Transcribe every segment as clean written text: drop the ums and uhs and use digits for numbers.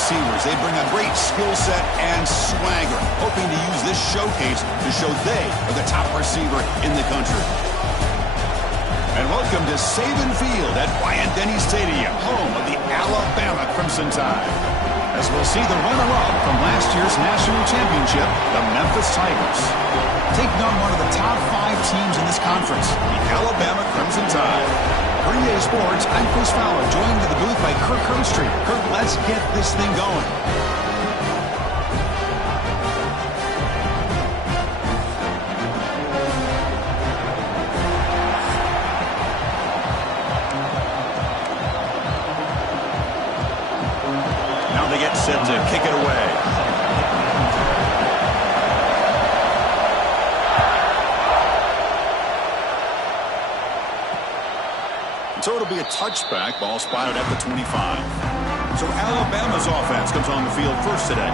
receivers. They bring a great skill set and swagger, hoping to use this showcase to show they are the top receiver in the country. And welcome to Saban Field at Bryant-Denny Stadium, home of the Alabama Crimson Tide. As we'll see the runner-up from last year's national championship, the Memphis Tigers, taking on one of the top 5 teams in this conference, the Alabama Crimson Tide. For EA Sports, I'm Chris Fowler, joined to the booth by Kirk Herbstreit. Kirk, let's get this thing going. Now they get set to kick it away. So it'll be a touchback. Ball spotted at the 25. So Alabama's offense comes on the field first today.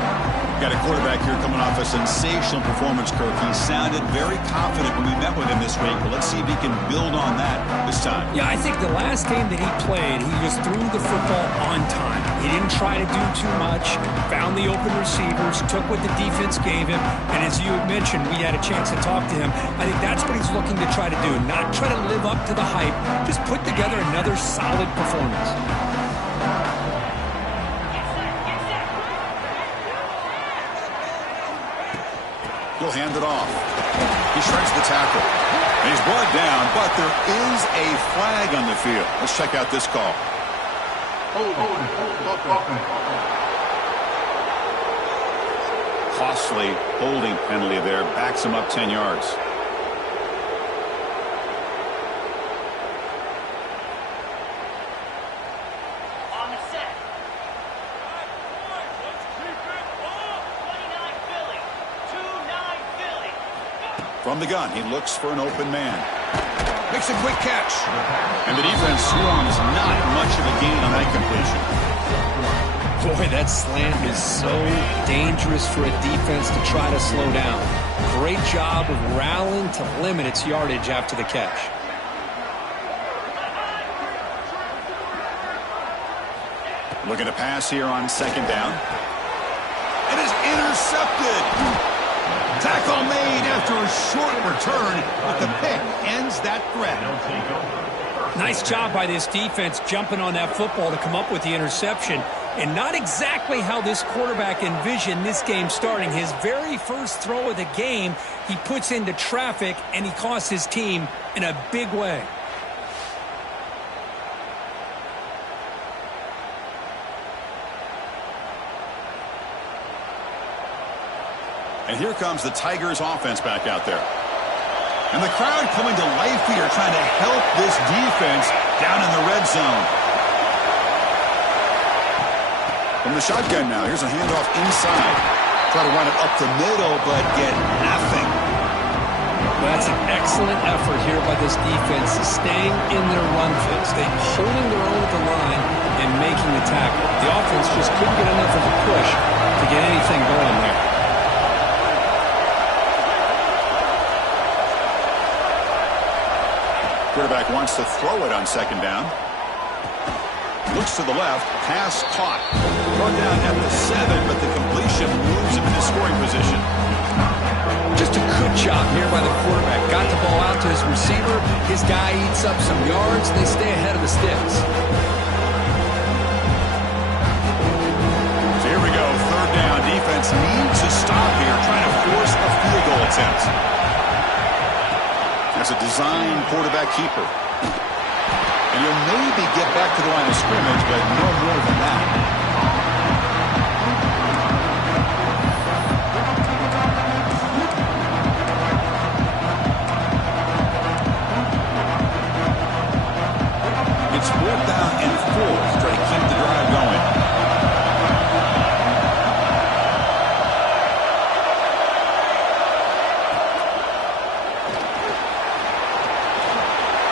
Got a quarterback here coming off a sensational performance, Kirk. He sounded very confident when we met with him this week, but let's see if he can build on that this time. Yeah, I think the last game that he played, he just threw the football on time. He didn't try to do too much, found the open receivers, took what the defense gave him, and as you had mentioned, we had a chance to talk to him. I think that's what he's looking to try to do, not try to live up to the hype, just put together another solid performance. He'll hand it off. He shreds the tackle. And he's brought down, but there is a flag on the field. Let's check out this call. Costly holding penalty there. Backs him up 10 yards. From the gun, he looks for an open man. Makes a quick catch. And the defense swarms not much of a gain on that completion. Boy, that slant is so dangerous for a defense to try to slow down. Great job of rallying to limit its yardage after the catch. Looking to pass here on second down. It is intercepted. Tackle made after a short return, but the pick ends that threat. Nice job by this defense jumping on that football to come up with the interception. And not exactly how this quarterback envisioned this game starting. His very first throw of the game, he puts into traffic, and he costs his team in a big way. And here comes the Tigers offense back out there. And the crowd coming to life here, trying to help this defense down in the red zone. From the shotgun now, here's a handoff inside. Try to run it up the middle, but get nothing. Well, that's an excellent effort here by this defense, staying in their run fix. They're holding their own at the line and making the tackle. The offense just couldn't get enough of a push to get anything going there. Quarterback wants to throw it on second down. Looks to the left. Pass caught. Brought down at the 7, but the completion moves him into scoring position. Just a good job here by the quarterback. Got the ball out to his receiver. His guy eats up some yards. They stay ahead of the sticks. So here we go. Third down. Defense needs to stop here, trying to force a field goal attempt. That's a design quarterback keeper. And he'll maybe get back to the line of scrimmage, but no more than that. It's 4th down and 4 to try to keep the drive going.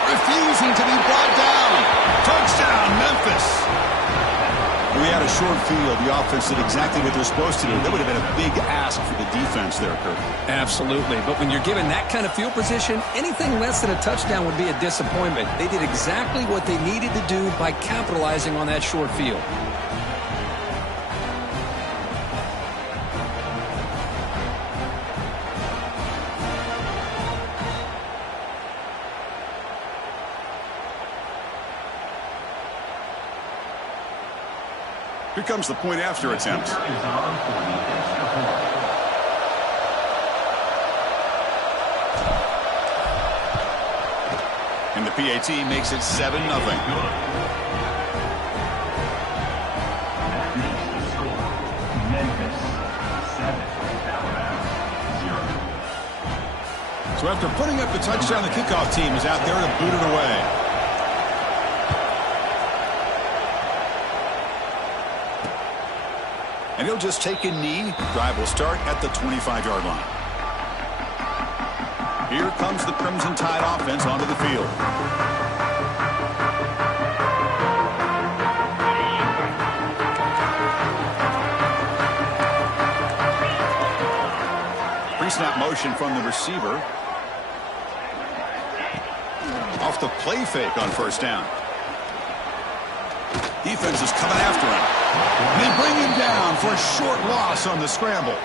Refusing to be brought down. Touchdown, Memphis. We had a short field. The offense did exactly what they're supposed to do. That would have been a big ask for the defense there, Kirk. Absolutely. But when you're given that kind of field position, anything less than a touchdown would be a disappointment. They did exactly what they needed to do by capitalizing on that short field. Here comes the point after attempt. And the PAT makes it 7-0. Memphis 7, So after putting up the touchdown, the kickoff team is out there to boot it away. And he'll just take a knee. Drive will start at the 25-yard line. Here comes the Crimson Tide offense onto the field. Pre-snap motion from the receiver. Off the play fake on first down. Defense is coming after him. They bring him down for a short loss on the scramble.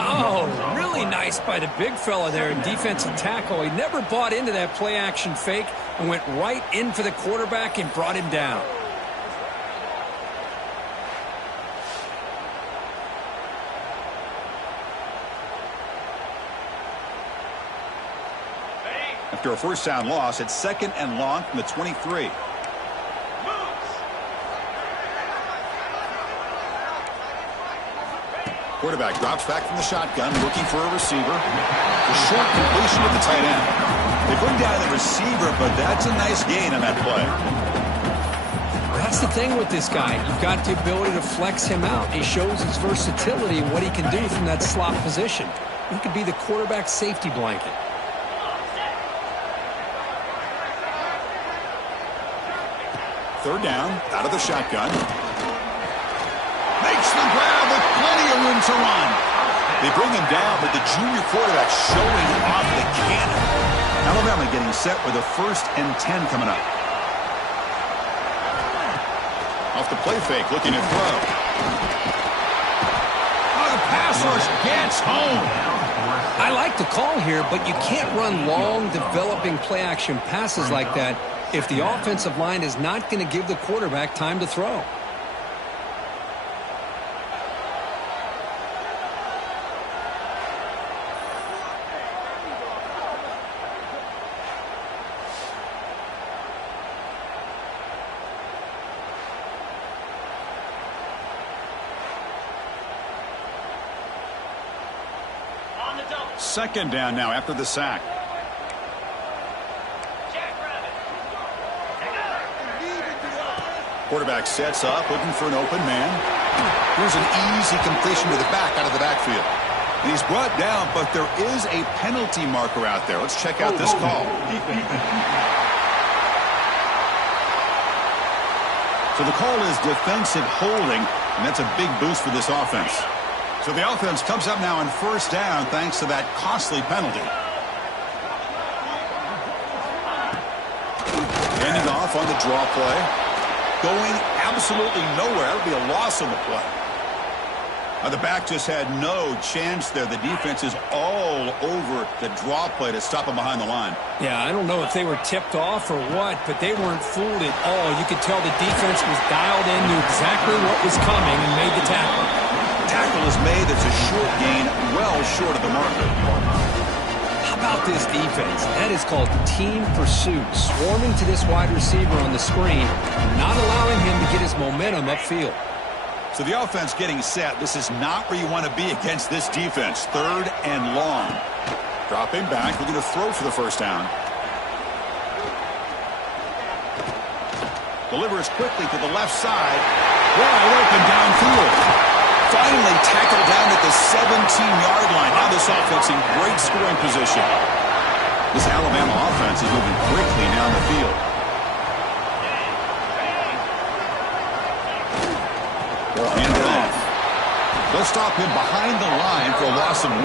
Oh, really nice by the big fella there in defensive tackle. He never bought into that play-action fake and went right in for the quarterback and brought him down. After a first down loss, it's 2nd and long from the 23. Quarterback drops back from the shotgun, looking for a receiver. A short completion with the tight end. They bring down the receiver, but that's a nice gain on that play. That's the thing with this guy. You've got the ability to flex him out. He shows his versatility and what he can do from that slot position. He could be the quarterback safety blanket. Third down, out of the shotgun. Makes the grab with plenty of room to run. They bring him down, but the junior quarterback showing off the cannon. Alabama getting set with a 1st and 10 coming up. Off the play fake, looking to throw. Oh, the pass rush gets home. I like the call here, but you can't run long, developing play-action passes like that if the offensive line is not going to give the quarterback time to throw. Second down now after the sack. Quarterback sets up, looking for an open man. Here's an easy completion to the back out of the backfield. And he's brought down, but there is a penalty marker out there. Let's check out this call. So the call is defensive holding, and that's a big boost for this offense. So the offense comes up now on first down thanks to that costly penalty. Handing off on the draw play. Going absolutely nowhere. That would be a loss on the play. Now the back just had no chance there. The defense is all over the draw play to stop him behind the line. Yeah, I don't know if they were tipped off or what, but they weren't fooled at all. You could tell the defense was dialed in, knew exactly what was coming, and made the tackle. Tackle is made. That's a short gain, well short of the marker. How about this defense? That is called team pursuit. Swarming to this wide receiver on the screen, not allowing him to get his momentum upfield. So the offense getting set. This is not where you want to be against this defense. 3rd and long. Dropping back. We're going to throw for the first down. Delivers quickly to the left side. Wide open downfield. Finally tackled down at the 17-yard line. Now this offense in great scoring position. This Alabama offense is moving quickly down the field. They'll hand it off. They'll stop him behind the line for a loss of 1.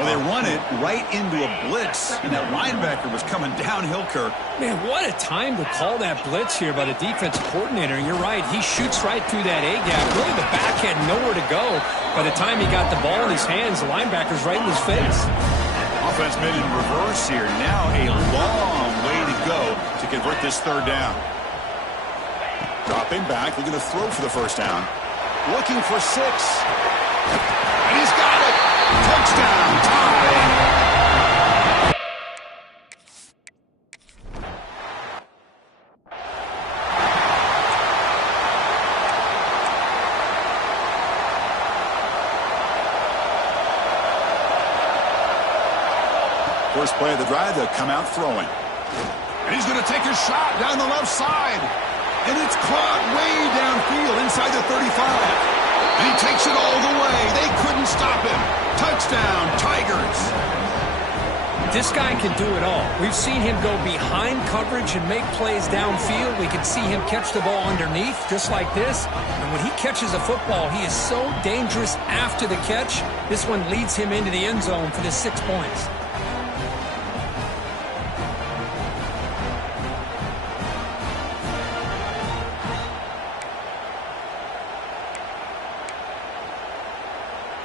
Well, they run it right into a blitz, and that linebacker was coming downhill, Kirk. Man, what a time to call that blitz here by the defensive coordinator. And you're right, he shoots right through that A-gap. Really, the back had nowhere to go. By the time he got the ball in his hands, the linebacker's right in his face. Offense made in reverse here. Now a long way to go to convert this 3rd down. Dropping back, looking to throw for the first down. Looking for 6. And he's got it. Touchdown, tie. First play of the drive, they'll come out throwing. And he's going to take a shot down the left side. And it's caught way downfield inside the 35. And he takes it all the way. They couldn't stop him. Touchdown, Tigers. This guy can do it all. We've seen him go behind coverage and make plays downfield. We can see him catch the ball underneath just like this. And when he catches a football, he is so dangerous after the catch. This one leads him into the end zone for the 6 points.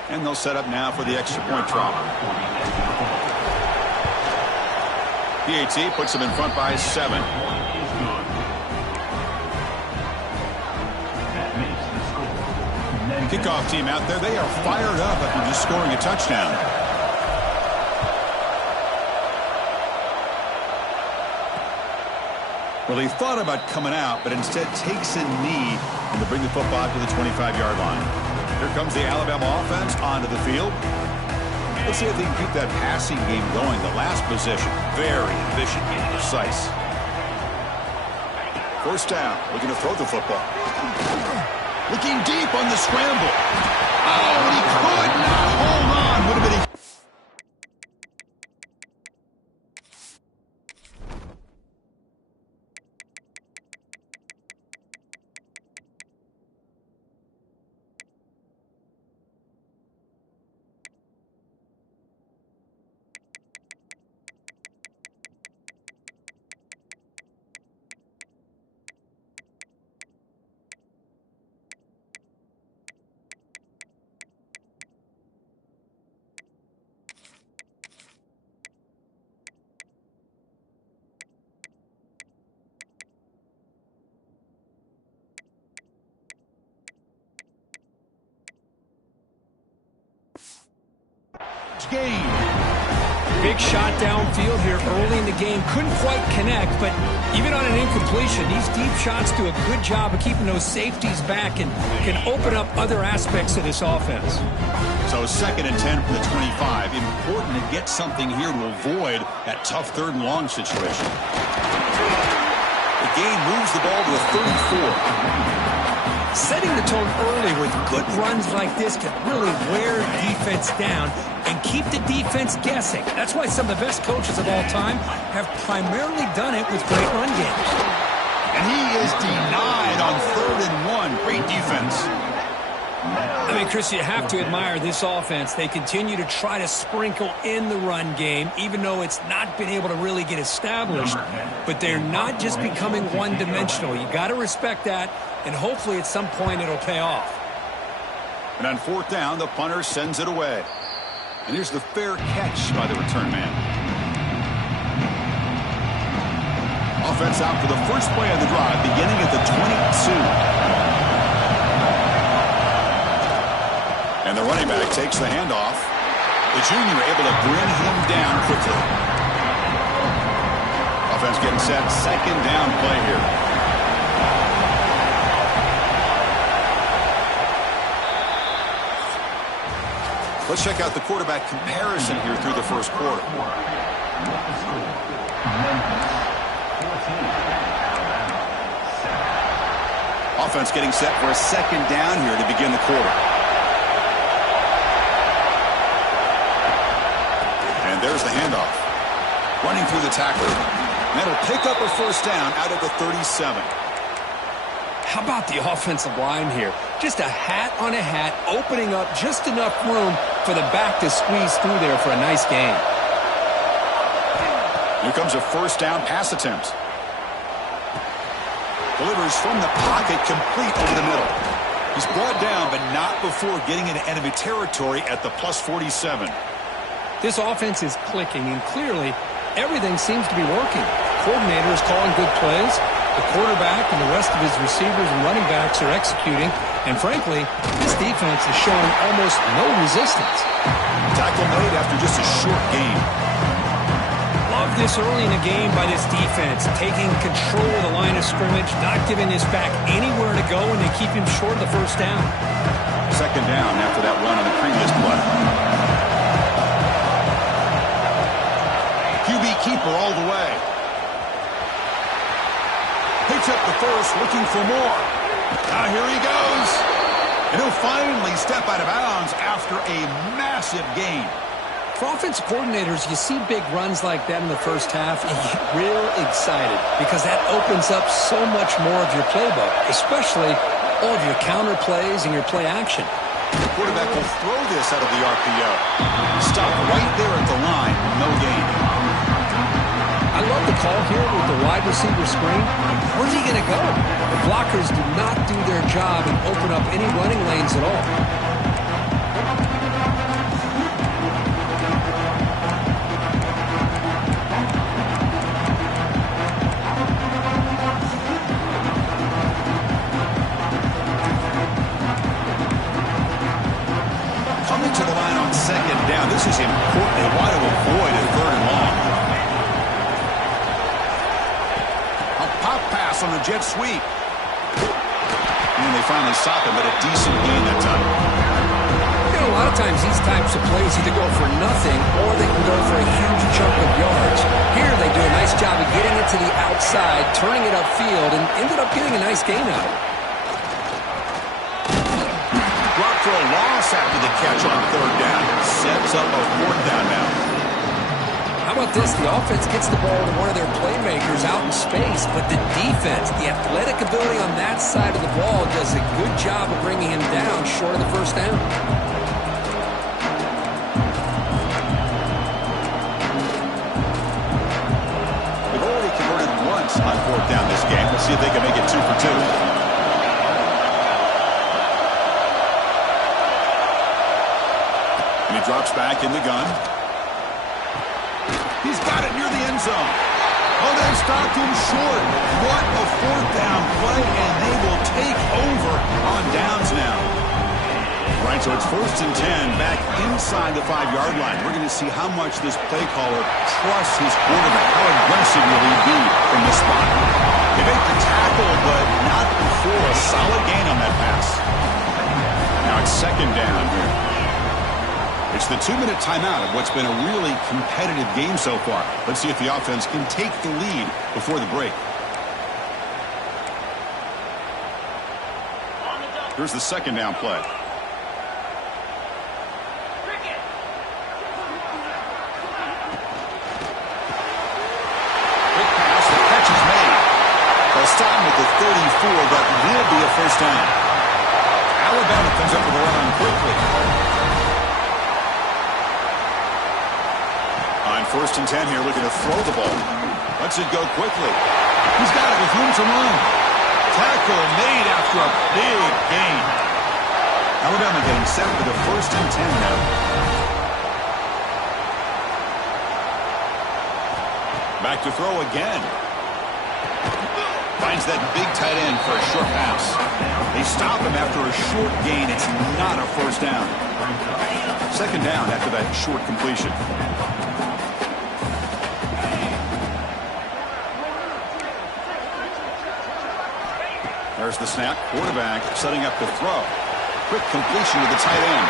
And they'll set up now for the extra point try. PAT puts them in front by 7. Kickoff team out there, they are fired up after just scoring a touchdown. Well, he thought about coming out, but instead takes a knee and to bring the football to the 25-yard line. Here comes the Alabama offense onto the field. Let's see if they can keep that passing game going. The last possession, very efficient and precise. First down, looking to throw the football. Looking deep on the scramble. Oh, and he could not hold on. Would have been a game. Big shot downfield here early in the game. Couldn't quite connect, but even on an incompletion, these deep shots do a good job of keeping those safeties back and can open up other aspects of this offense. So 2nd and 10 from the 25. Important to get something here to avoid that tough 3rd and long situation. The gain moves the ball to the 34. Setting the tone early with good runs like this can really wear defense down and keep the defense guessing. That's why some of the best coaches of all time have primarily done it with great run games. And he is denied on 3rd and 1. Great defense. I mean, Chris, you have to admire this offense. They continue to try to sprinkle in the run game, even though it's not been able to really get established. But they're not just becoming one-dimensional. You got to respect that, and hopefully at some point it'll pay off. And on 4th down, the punter sends it away. And here's the fair catch by the return man. Offense out for the first play of the drive, beginning at the 22. And the running back takes the handoff. The junior able to bring him down quickly. Offense getting set. 2nd down play here. Let's check out the quarterback comparison here through the first quarter. Offense getting set for a 2nd down here to begin the quarter. And there's the handoff. Running through the tackler. And that'll pick up a first down out of the 37. How about the offensive line here? Just a hat on a hat, opening up just enough room for the back to squeeze through there for a nice gain. Here comes a first down pass attempt. Delivers from the pocket, complete over the middle. He's brought down, but not before getting into enemy territory at the plus 47. This offense is clicking, and clearly everything seems to be working. Coordinator is calling good plays. The quarterback and the rest of his receivers and running backs are executing. And frankly, this defense is showing almost no resistance. Tackle made after just a short gain. Love this early in the game by this defense, taking control of the line of scrimmage, not giving this back anywhere to go, and they keep him short of the first down. Second down after that run on the previous play. QB keeper all the way. Picks up the first, looking for more. Now here he goes. And he'll finally step out of bounds after a massive gain. For offensive coordinators, you see big runs like that in the first half, and you get real excited because that opens up so much more of your playbook, especially all of your counter plays and your play action. The quarterback will throw this out of the RPO. Stop right there at the line, no gain. I love the call here with the wide receiver screen. Where's he going to go? The blockers do not do their job and open up any running lanes at all. Coming to the line on second down. This is important. They want to avoid a third and long. Pass on the jet sweep. And they finally stop him, but a decent gain that time. You know, a lot of times these types of plays either go for nothing or they can go for a huge chunk of yards. Here they do a nice job of getting it to the outside, turning it upfield, and ended up getting a nice gain out of it. Brought for a loss after the catch on third down. Sets up a fourth down now. How about this? The offense gets the ball to one of their playmakers out in space, but the defense, the athletic ability on that side of the ball does a good job of bringing him down short of the first down. They've already converted once on fourth down this game. Let's see if they can make it 2 for 2. And he drops back in the gun. He's got it near the end zone. Oh, they stopped him short. What a fourth down play, and they will take over on downs now. Right, so it's 1st and 10 back inside the 5-yard line. We're going to see how much this play caller trusts his quarterback. How aggressive will he be from this spot? They make the tackle, but not before a solid gain on that pass. Now it's second down here. It's the 2-minute timeout of what's been a really competitive game so far. Let's see if the offense can take the lead before the break. Here's the second down play. Quick pass, the catch is made. They'll stop him at the 34, but will be a first down. Alabama comes up with a run quickly. On 1st and 10 here, looking to throw the ball. Lets it go quickly. He's got it with room to run. Tackle made after a big gain. Alabama getting set for the 1st and 10 now. Back to throw again. Finds that big tight end for a short pass. They stop him after a short gain. It's not a first down. Second down after that short completion. There's the snap. Quarterback setting up the throw. Quick completion to the tight end.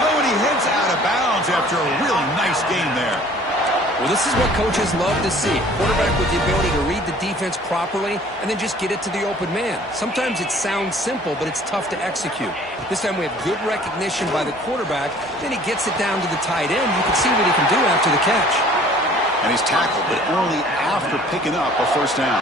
Oh, and he heads out of bounds after a really nice gain there. Well, this is what coaches love to see. Quarterback with the ability to read the defense properly and then just get it to the open man. Sometimes it sounds simple, but it's tough to execute. This time we have good recognition by the quarterback. Then he gets it down to the tight end. You can see what he can do after the catch. And he's tackled, but only after picking up a first down.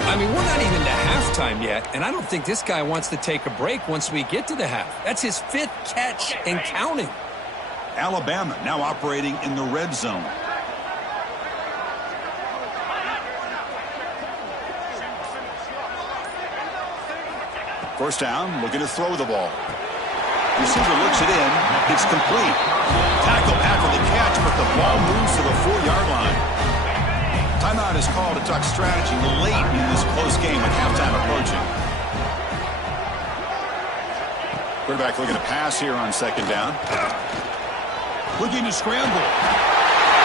I mean, we're not even to halftime yet, and I don't think this guy wants to take a break once we get to the half. That's his 5th catch and counting. Alabama now operating in the red zone. First down, looking to throw the ball. Receiver looks it in. It's complete. Tackle after the catch, but the ball moves to the 4-yard line. Timeout is called to talk strategy late in this close game with halftime approaching. Quarterback looking to pass here on second down. Looking to scramble.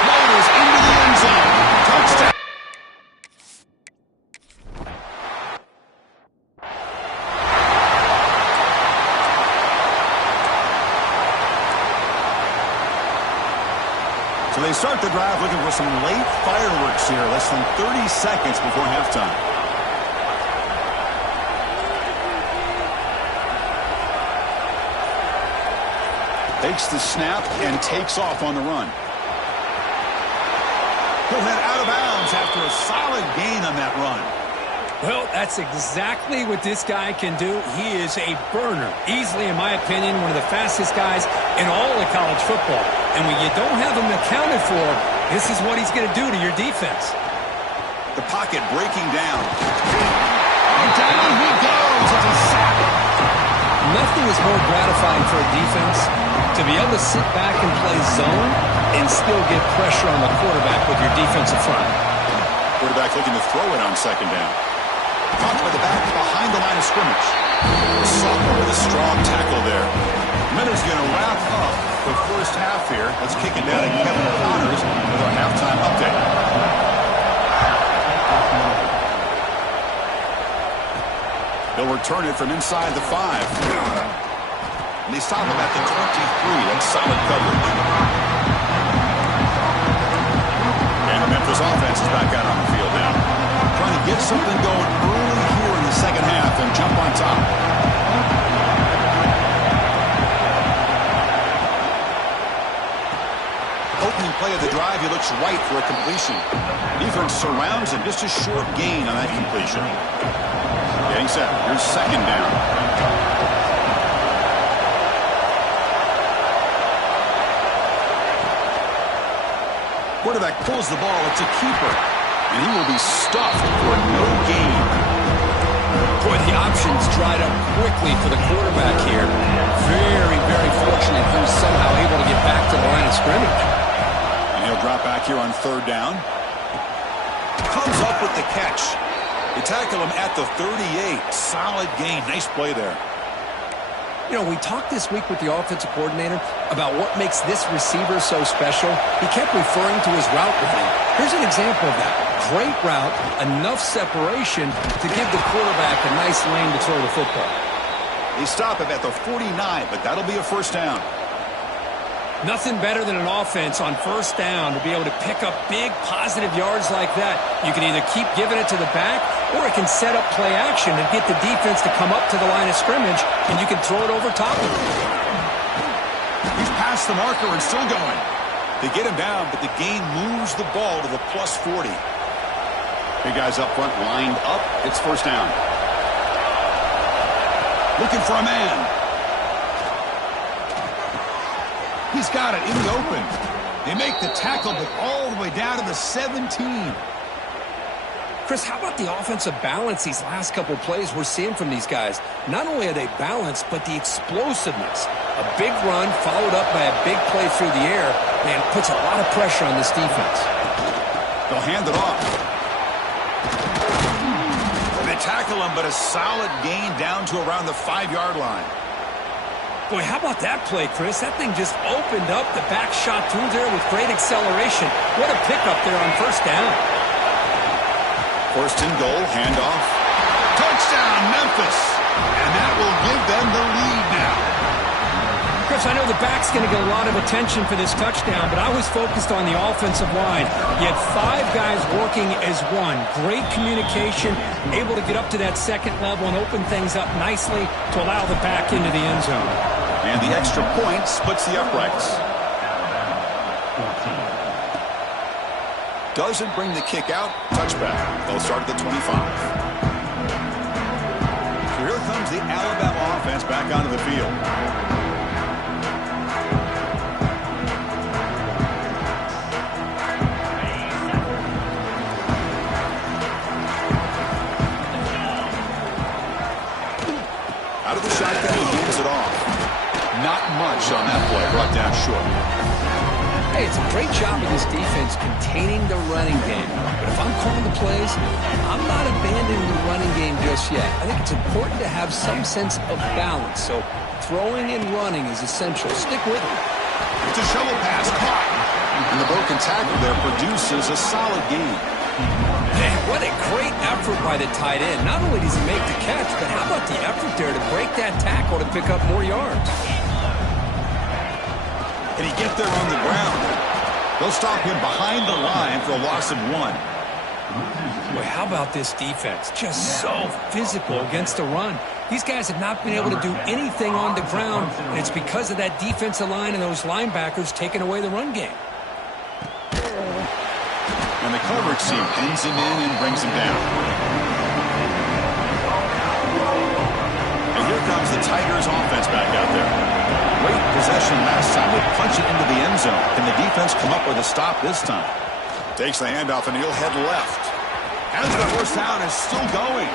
Motors into the end zone. Touchdown. So they start the drive looking for some late fireworks here, less than 30 seconds before halftime. Takes the snap and takes off on the run. He'll head out of bounds after a solid gain on that run. Well, that's exactly what this guy can do. He is a burner. Easily, in my opinion, one of the fastest guys in all of college football. And when you don't have him accounted for, this is what he's going to do to your defense. The pocket breaking down. Oh, down he goes. It's a sack. Nothing is more gratifying for a defense to be able to sit back and play zone and still get pressure on the quarterback with your defensive front. Quarterback looking to throw it on second down. Caught by the back behind the line of scrimmage. The sophomore with a strong tackle there. Miller's going to wrap up the first half here. Let's kick it down to Kevin Connors with our halftime update. They'll return it from inside the 5. And they stop him at the 23. That's solid coverage. And the Memphis offense is back out on the field now. Trying to get something going early here in the second half and jump on top. Opening play of the drive, he looks right for a completion. Defense surrounds him, just a short gain on that completion. Getting set. Here's second down. Quarterback pulls the ball. It's a keeper. And he will be stuffed for no gain. Boy, the options dried up quickly for the quarterback here. Very, very fortunate he was somehow able to get back to the line of scrimmage. And he'll drop back here on third down. Comes up with the catch. They tackle him at the 38. Solid gain. Nice play there. You know, we talked this week with the offensive coordinator about what makes this receiver so special. He kept referring to his route running. Here's an example of that. Great route, enough separation to give the quarterback a nice lane to throw the football. They stop him at the 49, but that'll be a first down. Nothing better than an offense on first down to be able to pick up big positive yards like that. You can either keep giving it to the back, or it can set up play action and get the defense to come up to the line of scrimmage, and you can throw it over top of him. He's past the marker and still going. They get him down, but the gain moves the ball to the plus 40. Big guys up front lined up. It's first down. Looking for a man. He's got it in the open. They make the tackle, but all the way down to the 17. Chris, how about the offensive balance these last couple plays we're seeing from these guys? Not only are they balanced, but the explosiveness. A big run followed up by a big play through the air, man, puts a lot of pressure on this defense. They'll hand it off. They tackle him, but a solid gain down to around the 5-yard line. Boy, how about that play, Chris? That thing just opened up. The back shot through there with great acceleration. What a pickup there on first down. First and goal, handoff. Touchdown, Memphis. And that will give them the lead now. Chris, I know the back's going to get a lot of attention for this touchdown, but I was focused on the offensive line. You had 5 guys working as one. Great communication, able to get up to that second level and open things up nicely to allow the back into the end zone. And the extra point splits the uprights. Doesn't bring the kick out. Touchback. They'll start at the 25. So here comes the Alabama offense back onto the field. It's a great job of this defense containing the running game. But if I'm calling the plays, I'm not abandoning the running game just yet. I think it's important to have some sense of balance. So throwing and running is essential. Stick with it. It's a shovel pass caught. And the broken tackle there produces a solid gain. Man, what a great effort by the tight end. Not only does he make the catch, but how about the effort there to break that tackle to pick up more yards? And he get there on the ground. They'll stop him behind the line for a loss of 1. Boy, how about this defense? Just so physical against the run. These guys have not been able to do anything on the ground, and it's because of that defensive line and those linebackers taking away the run game. And the coverage team pins him in and brings him down. And here comes the Tigers offense back out there. Great possession last time. They punch it into the end zone. Can the defense come up with a stop this time? Takes the handoff and he'll head left. Has the first down, is still going.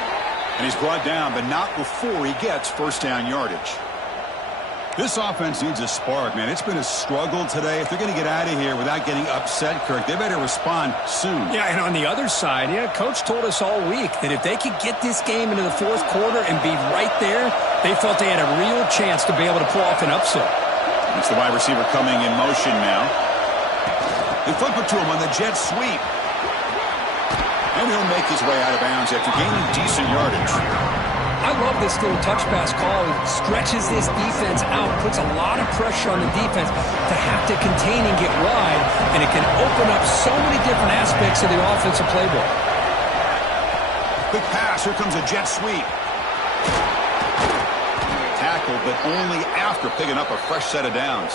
And he's brought down, but not before he gets first down yardage. This offense needs a spark, man. It's been a struggle today. If they're going to get out of here without getting upset, Kirk, they better respond soon. Yeah, and on the other side, Coach told us all week that if they could get this game into the fourth quarter and be right there, they felt they had a real chance to be able to pull off an upset. It's the wide receiver coming in motion now. They flip it to him on the jet sweep. And he'll make his way out of bounds after gaining decent yardage. I love this little touch pass call. It stretches this defense out, puts a lot of pressure on the defense to have to contain and get wide, and it can open up so many different aspects of the offensive playbook. Big pass. Here comes a jet sweep. Tackled, but only after picking up a fresh set of downs.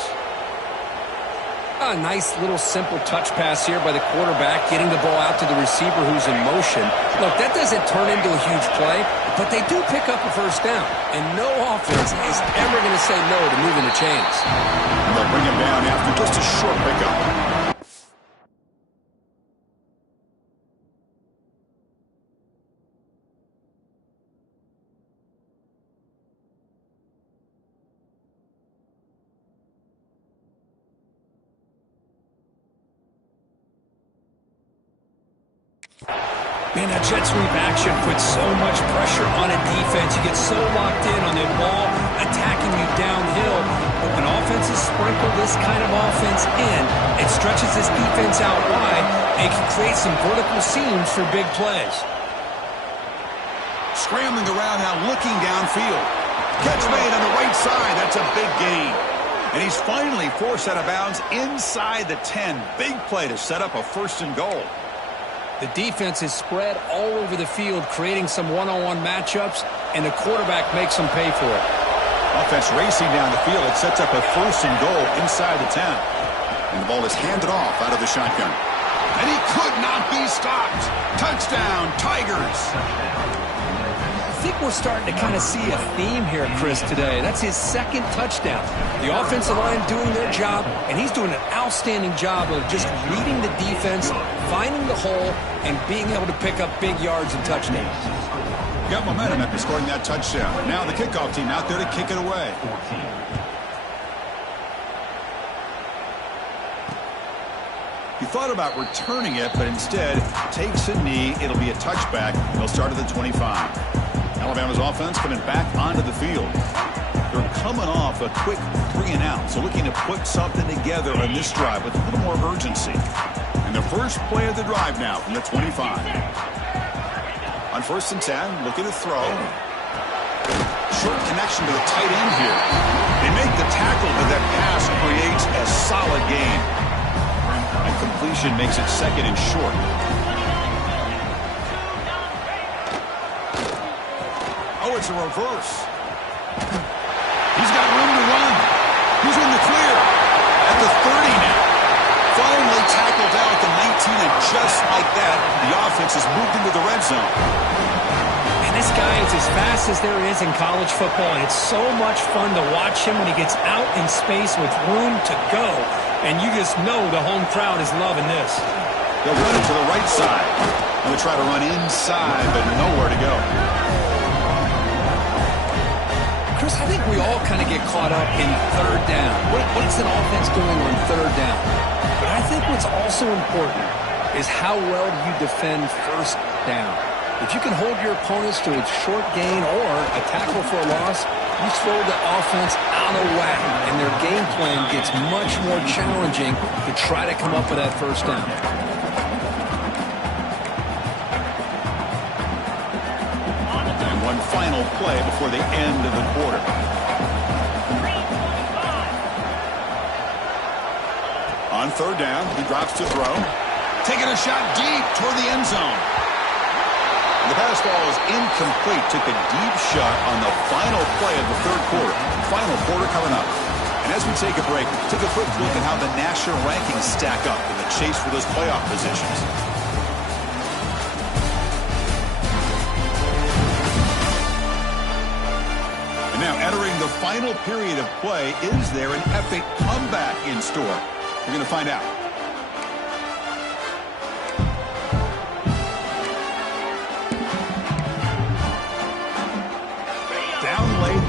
A nice little simple touch pass here by the quarterback, getting the ball out to the receiver who's in motion. Look, that doesn't turn into a huge play, but they do pick up a first down. And no offense is ever going to say no to moving the chains. And they'll bring him down after just a short pickup. Man, that jet sweep action puts so much pressure on a defense. You get so locked in on the ball attacking you downhill. But when offenses sprinkle this kind of offense in, it stretches this defense out wide and can create some vertical seams for big plays. Scrambling around now, looking downfield. Catch made on the right side. That's a big gain. And he's finally forced out of bounds inside the 10. Big play to set up a first and goal. The defense is spread all over the field, creating some one-on-one matchups, and the quarterback makes them pay for it. Offense racing down the field. It sets up a first and goal inside the 10. And the ball is handed off out of the shotgun. And he could not be stopped. Touchdown, Tigers. I think we're starting to kind of see a theme here, Chris, today. That's his second touchdown. The offensive line doing their job, and he's doing an outstanding job of just reading the defense, finding the hole, and being able to pick up big yards and touchdowns. Got momentum after scoring that touchdown. Now the kickoff team out there to kick it away. He thought about returning it, but instead takes a knee. It'll be a touchback. They'll start at the 25. Alabama's offense coming back onto the field. They're coming off a quick 3-and-out, so looking to put something together on this drive with a little more urgency. And the first play of the drive now from the 25. On 1st and 10, looking to throw. Short connection to the tight end here. They make the tackle, but that pass creates a solid gain. And completion makes it second and short. Oh, it's a reverse. He's got room to run. He's in the clear. At the 30 now. Finally tackled down at the 19, and just like that, the offense has moved into the red zone. And this guy is as fast as there is in college football, and it's so much fun to watch him when he gets out in space with room to go. And you just know the home crowd is loving this. They'll run it to the right side. And they'll try to run inside, but nowhere to go. Chris, I think we all kind of get caught up in third down. What's an offense doing on third down? But I I think what's also important is how well do you defend first down. If you can hold your opponents to a short gain or a tackle for a loss, you throw the offense out of whack, and their game plan gets much more challenging to try to come up with that first down. And one final play before the end of the quarter. On third down, he drops to throw. Taking a shot deep toward the end zone. The pass ball is incomplete. Took a deep shot on the final play of the third quarter. Final quarter coming up. And as we take a break, take a quick look at how the national rankings stack up in the chase for those playoff positions. And now entering the final period of play, is there an epic comeback in store? We're going to find out.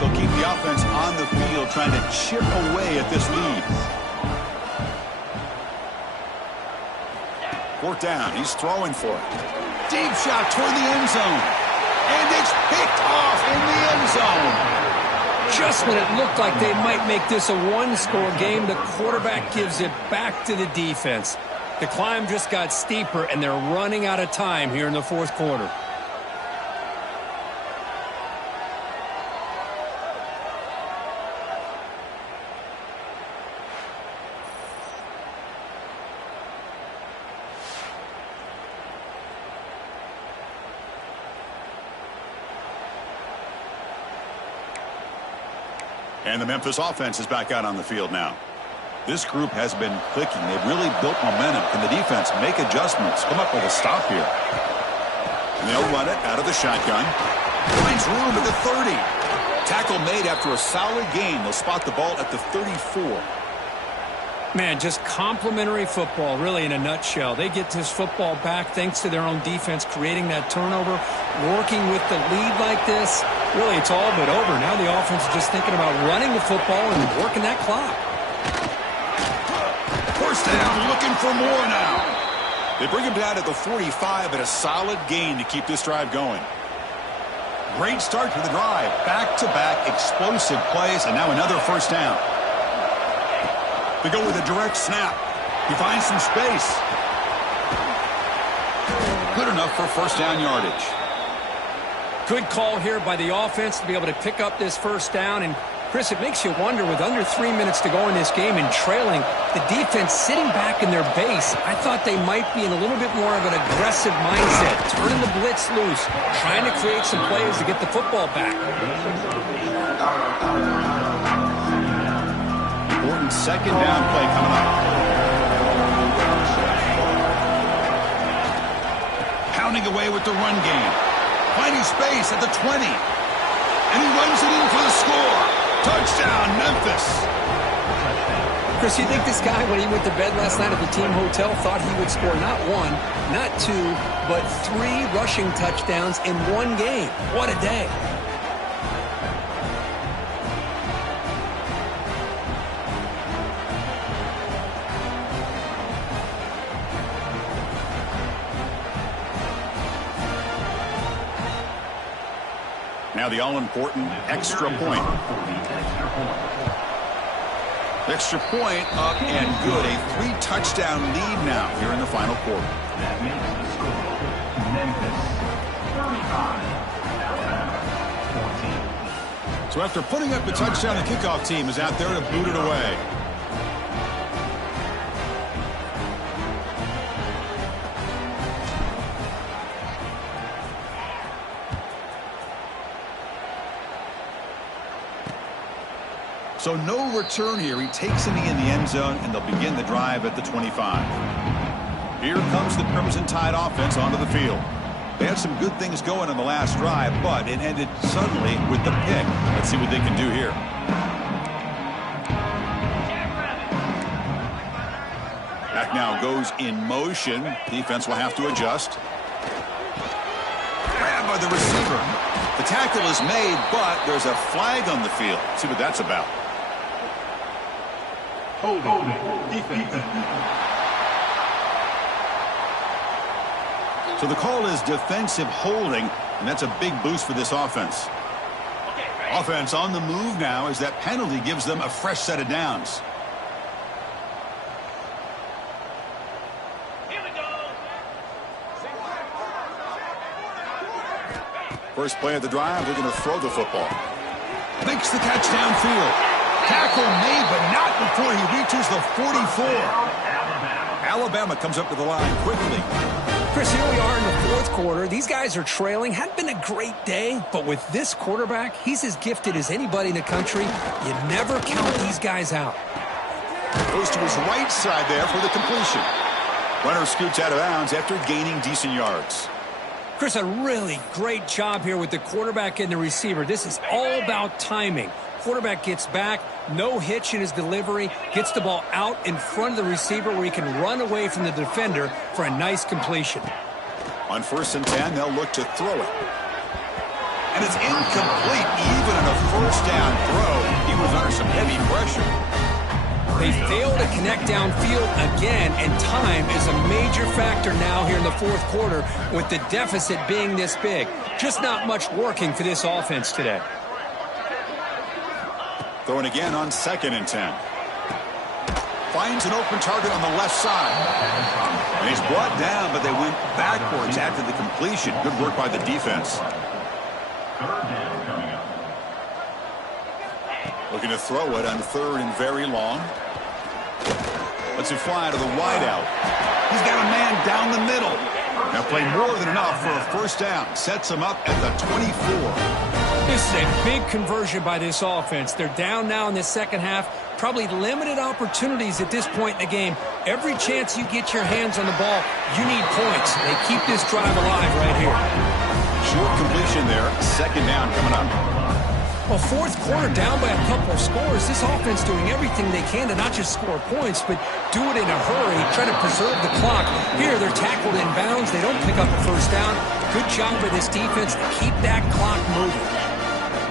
They'll keep the offense on the field trying to chip away at this lead. Fourth down. He's throwing for it. Deep shot toward the end zone. And it's picked off in the end zone. Just when it looked like they might make this a one-score game, the quarterback gives it back to the defense. The climb just got steeper, and they're running out of time here in the fourth quarter. And the Memphis offense is back out on the field now. This group has been clicking. They've really built momentum. Can the defense make adjustments? Come up with a stop here. And they'll run it out of the shotgun. Finds room at the 30. Tackle made after a solid gain. They'll spot the ball at the 34. Man, just complimentary football, really, in a nutshell. They get this football back thanks to their own defense, creating that turnover, working with the lead like this. Really, it's all but over. Now the offense is just thinking about running the football and working that clock. First down, looking for more now. They bring him down at the 45, but a solid gain to keep this drive going. Great start to the drive. Back-to-back explosive plays, and now another first down. They go with a direct snap. He finds some space. Good enough for first down yardage. Good call here by the offense to be able to pick up this first down. And, Chris, it makes you wonder, with under 3 minutes to go in this game and trailing, the defense sitting back in their base, I thought they might be in a little bit more of an aggressive mindset, turning the blitz loose, trying to create some plays to get the football back. Important second down play coming up. Pounding away with the run game. Finding space at the 20. And he runs it in for the score. Touchdown, Memphis. Chris, you think this guy, when he went to bed last night at the team hotel, thought he would score not one, not two, but 3 rushing touchdowns in one game? What a day. Now the all-important extra point. Extra point up and good. A 3-touchdown lead now here in the final quarter. That makes the score Memphis 35, 14. So after putting up the touchdown, the kickoff team is out there to boot it away. So no return here. He takes it in the end zone, and they'll begin the drive at the 25. Here comes the Crimson Tide offense onto the field. They had some good things going on the last drive, but it ended suddenly with the pick. Let's see what they can do here. Back now goes in motion. Defense will have to adjust. Grab by the receiver. The tackle is made, but there's a flag on the field. Let's see what that's about. Holding. Defense. So the call is defensive holding, and that's a big boost for this offense. Offense on the move now as that penalty gives them a fresh set of downs. First play of the drive, they're going to throw the football. Makes the catch downfield. Tackle made, but not before he reaches the 44. Alabama comes up to the line quickly. Chris, here we are in the fourth quarter. These guys are trailing. Hadn't been a great day, but with this quarterback, he's as gifted as anybody in the country. You never count these guys out. Goes to his right side there for the completion. Runner scoots out of bounds after gaining decent yards. Chris, a really great job here with the quarterback and the receiver. This is all about timing. Quarterback gets back, no hitch in his delivery, gets the ball out in front of the receiver where he can run away from the defender for a nice completion. On 1st and 10, they'll look to throw it. And it's incomplete. Even on a first down throw, he was under some heavy pressure. They fail to connect downfield again, and time is a major factor now here in the fourth quarter with the deficit being this big. Just not much working for this offense today. Throwing again on 2nd and 10. Finds an open target on the left side. And he's brought down, but they went backwards after the completion. Good work by the defense. Looking to throw it on 3rd and very long. Lets it fly to the wideout. He's got a man down the middle. Now played more than enough for a first down. Sets him up at the 24. This is a big conversion by this offense. They're down now in the second half. Probably limited opportunities at this point in the game. Every chance you get your hands on the ball, you need points. They keep this drive alive right here. Short completion there. 2nd down coming up. Well, fourth quarter down by a couple of scores. This offense doing everything they can to not just score points, but do it in a hurry, try to preserve the clock. Here, they're tackled in bounds. They don't pick up a first down. Good job by this defense to keep that clock moving.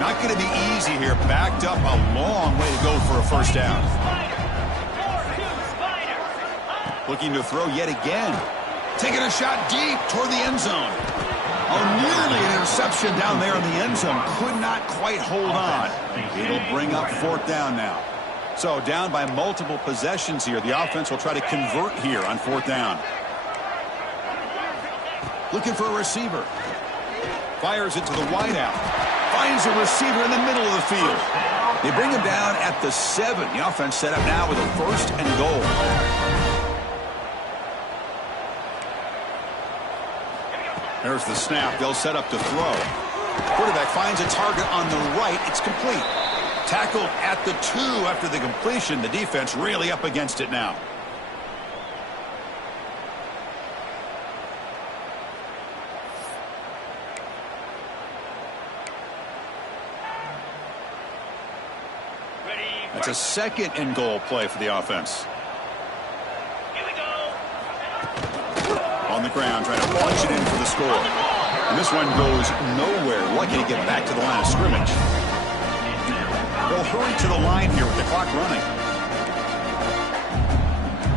Not going to be easy here. Backed up a long way to go for a first down. Looking to throw yet again. Taking a shot deep toward the end zone. Oh, nearly an interception down there in the end zone. Could not quite hold on. It'll bring up 4th down now. So down by multiple possessions here. The offense will try to convert here on 4th down. Looking for a receiver. Fires it to the wideout. Finds a receiver in the middle of the field. They bring him down at the 7. The offense set up now with a 1st and goal. There's the snap. They'll set up to throw. Quarterback finds a target on the right. It's complete. Tackled at the 2 after the completion. The defense really up against it now. That's a 2nd and goal play for the offense. On the ground, trying to launch it in for the score. And this one goes nowhere. Lucky to get back to the line of scrimmage. They'll hurry to the line here with the clock running.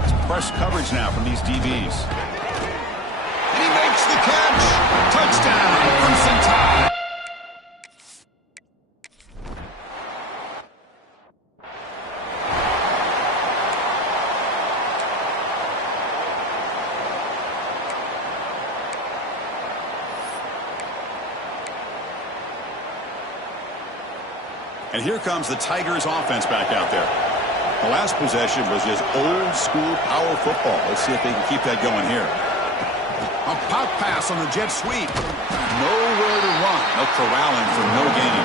It's press coverage now from these DBs. And he makes the catch. Touchdown, Crimson Tide. And here comes the Tigers offense back out there. The last possession was just old school power football. Let's see if they can keep that going here. A pop pass on the jet sweep. Nowhere to run. They'll corral him for no gain.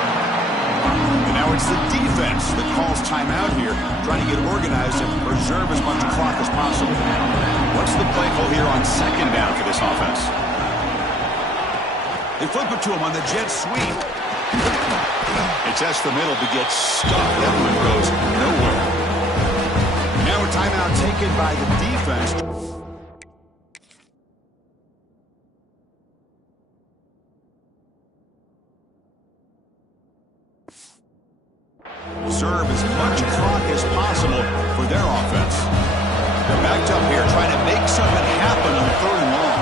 And now it's the defense that calls timeout here, trying to get organized and preserve as much clock as possible. What's the play call here on 2nd down for this offense? They flip it to him on the jet sweep. They test the middle, but gets stuck. That one goes nowhere. Now a timeout taken by the defense. Serve as much clock as possible for their offense. They're backed up here trying to make something happen on 3rd and long.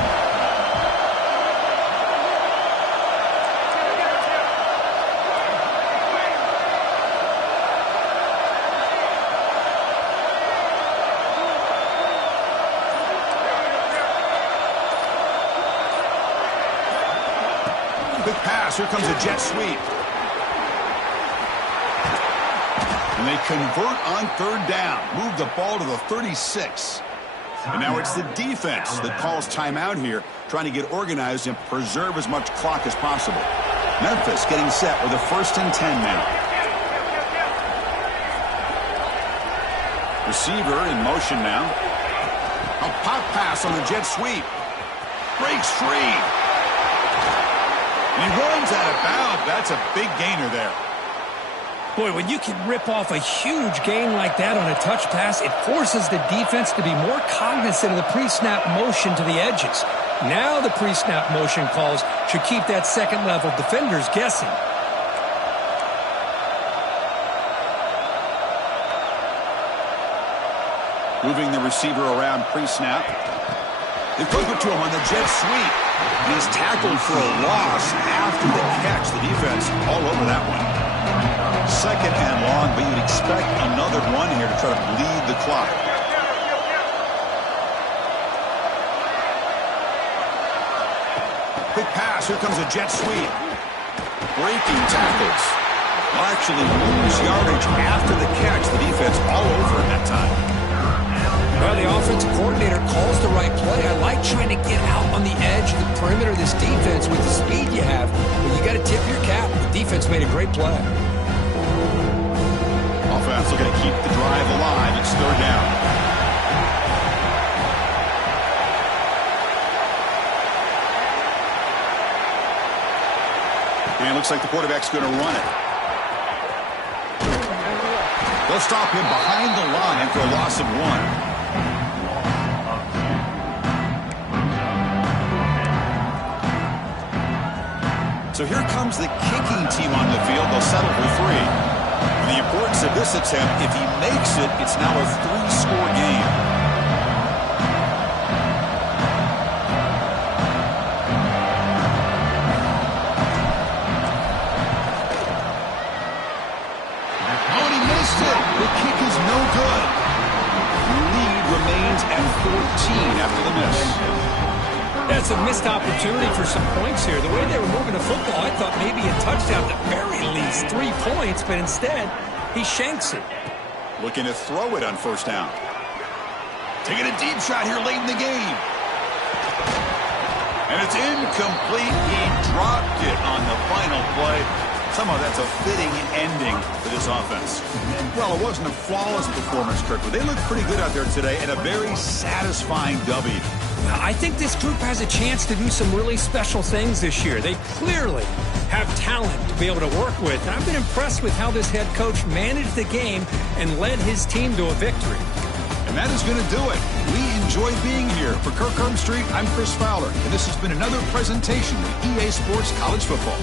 Quick pass. Here comes a jet sweep. And they convert on third down. Move the ball to the 36. And now it's the defense that calls timeout here, trying to get organized and preserve as much clock as possible. Memphis getting set with a 1st and 10 now. Receiver in motion now. A pop pass on the jet sweep. Breaks free. And he runs out of bounds. That's a big gainer there. Boy, when you can rip off a huge gain like that on a touch pass, it forces the defense to be more cognizant of the pre-snap motion to the edges. Now the pre-snap motion calls should keep that second-level defenders guessing. Moving the receiver around pre-snap. They flip it to him on the jet sweep. He's tackled for a loss after the catch. The defense all over that one. 2nd and long, but you'd expect another one here to try to bleed the clock. Quick pass. Here comes a jet sweep. Breaking tackles. Well, actually lose yardage after the catch. The defense all over it that time. Well, the offensive coordinator calls the right play. I like trying to get out on the edge of the perimeter of this defense with the speed you have. But you got to tip your cap. The defense made a great play. Offense looking to keep the drive alive. It's 3rd down. And it looks like the quarterback's going to run it. They'll stop him behind the line for a loss of 1. So here comes the kicking team on the field. They'll settle for 3. The importance of this attempt, if he makes it, it's now a 3-score game. Oh, and he missed it. The kick is no good. Lead remains at 14 after the miss. That's a missed opportunity for some points here. The way they were moving the football, I thought maybe a touchdown, at the very least 3 points, but instead, he shanks it. Looking to throw it on 1st down. Taking a deep shot here late in the game. And it's incomplete. He dropped it on the final play. Somehow that's a fitting ending for this offense. Well, it wasn't a flawless performance, Kirk, but they looked pretty good out there today, and a very satisfying W. I think this group has a chance to do some really special things this year. They clearly have talent to be able to work with. And I've been impressed with how this head coach managed the game and led his team to a victory. And that is going to do it. We enjoyed being here. For Kirk Street, I'm Chris Fowler, and this has been another presentation of EA Sports College Football.